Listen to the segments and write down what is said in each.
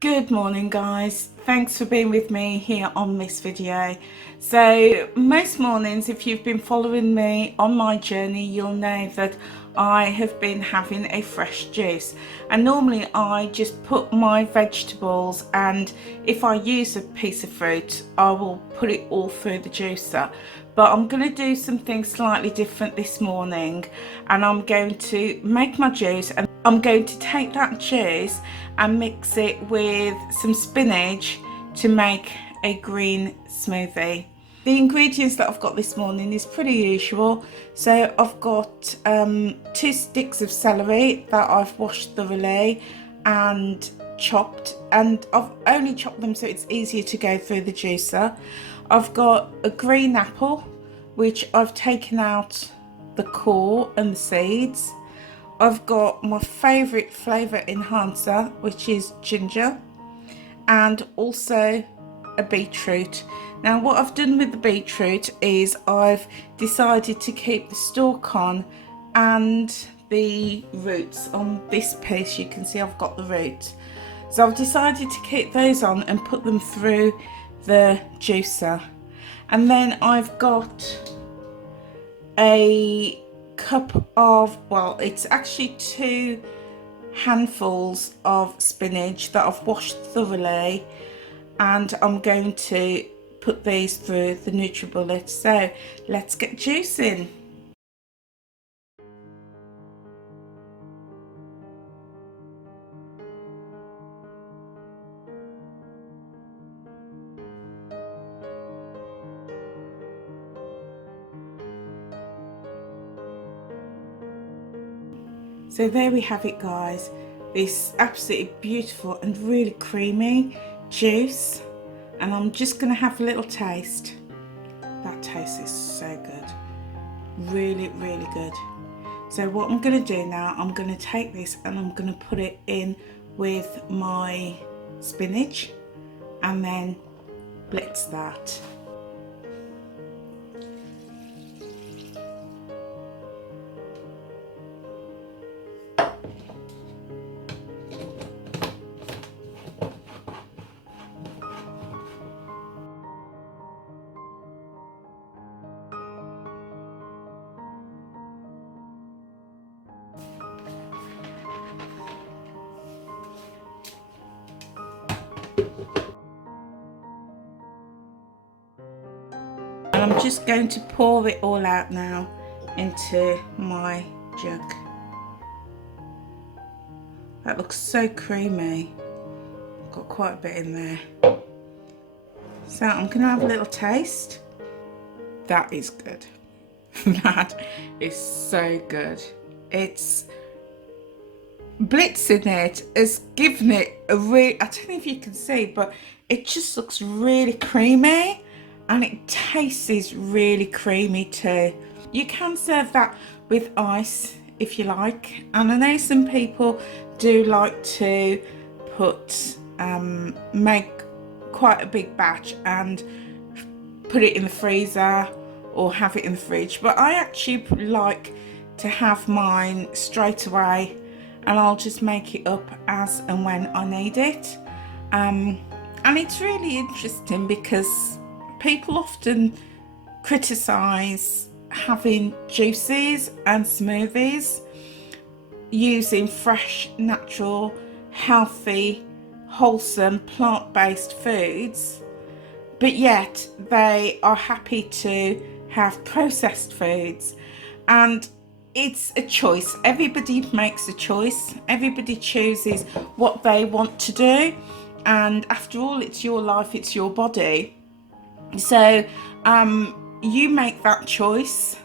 Good morning guys, thanks for being with me here on this video. So most mornings, if you've been following me on my journey, you'll know that I have been having a fresh juice, and normally I just put my vegetables, and if I use a piece of fruit I will put it all through the juicer. But I'm going to do something slightly different this morning, and I'm going to make my juice, and I'm going to take that juice and mix it with some spinach to make a green smoothie. The ingredients that I've got this morning is pretty usual. So I've got 2 sticks of celery that I've washed thoroughly and chopped, and I've only chopped them so it's easier to go through the juicer. I've got a green apple which I've taken out the core and the seeds. I've got my favourite flavour enhancer, which is ginger, and also a beetroot. Now what I've done with the beetroot is I've decided to keep the stalk on and the roots on this piece. You can see I've got the roots. So I've decided to keep those on and put them through the juicer. And then I've got a cup of, well, it's actually 2 handfuls of spinach that I've washed thoroughly, and I'm going to put these through the NutriBullet. So let's get juicing. So there we have it guys, this absolutely beautiful and really creamy juice, and I'm just going to have a little taste. That tastes so good, really good. So what I'm going to do now, I'm going to take this and I'm going to put it in with my spinach and then blitz that. And I'm just going to pour it all out now into my jug. That looks so creamy. Got quite a bit in there. So I'm going to have a little taste. That is good. That is so good. It's blitzing it has given it a really, I don't know if you can see, but it just looks really creamy. And it tastes really creamy too. You can serve that with ice if you like, and I know some people do like to make quite a big batch and put it in the freezer or have it in the fridge, but I actually like to have mine straight away, and I'll just make it up as and when I need it. And it's really interesting because people often criticise having juices and smoothies using fresh, natural, healthy, wholesome, plant-based foods, but yet they are happy to have processed foods. And it's a choice. Everybody makes a choice. Everybody chooses what they want to do, and after all, it's your life, it's your body. So you make that choice.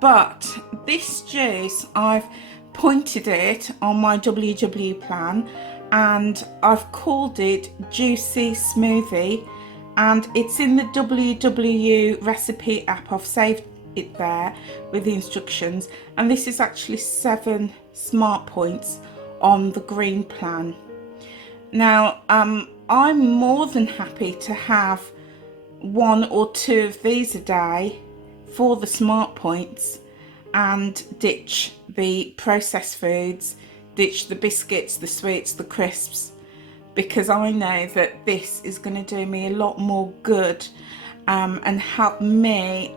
But this juice, I've pointed it on my WW plan and I've called it Juicy Smoothie, and it's in the WW recipe app. I've saved it there with the instructions, and this is actually 7 smart points on the green plan. Now I'm more than happy to have 1 or 2 of these a day for the smart points and ditch the processed foods, ditch the biscuits, the sweets, the crisps, because I know that this is going to do me a lot more good, and help me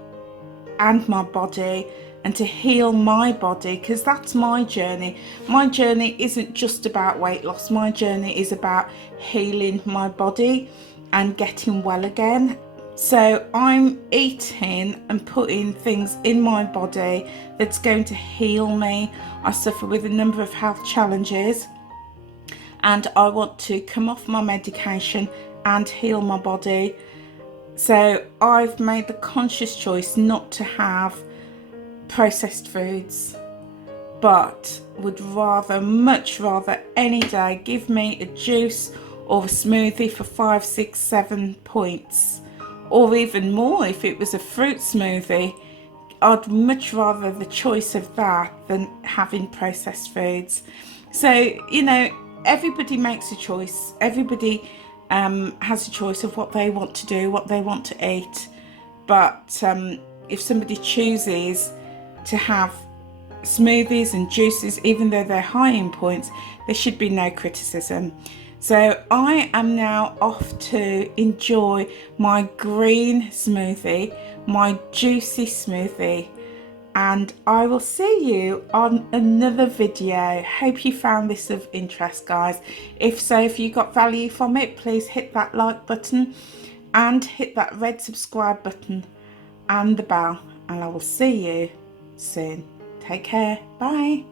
and my body, and to heal my body, because that's my journey. My journey isn't just about weight loss. My journey is about healing my body and getting well again. So I'm eating and putting things in my body that's going to heal me. I suffer with a number of health challenges, and I want to come off my medication and heal my body. So I've made the conscious choice not to have processed foods, but would rather, much rather, any day give me a juice or a smoothie for 5, 6, 7 points, or even more if it was a fruit smoothie. I'd much rather the choice of that than having processed foods. So, you know, everybody makes a choice. Everybody has a choice of what they want to do, what they want to eat. But if somebody chooses to have smoothies and juices, even though they're high in points, there should be no criticism. So I am now off to enjoy my green smoothie, my juicy smoothie, and I will see you on another video. Hope you found this of interest, guys. If so, if you got value from it, please hit that like button and hit that red subscribe button and the bell, and I will see you soon. Take care. Bye.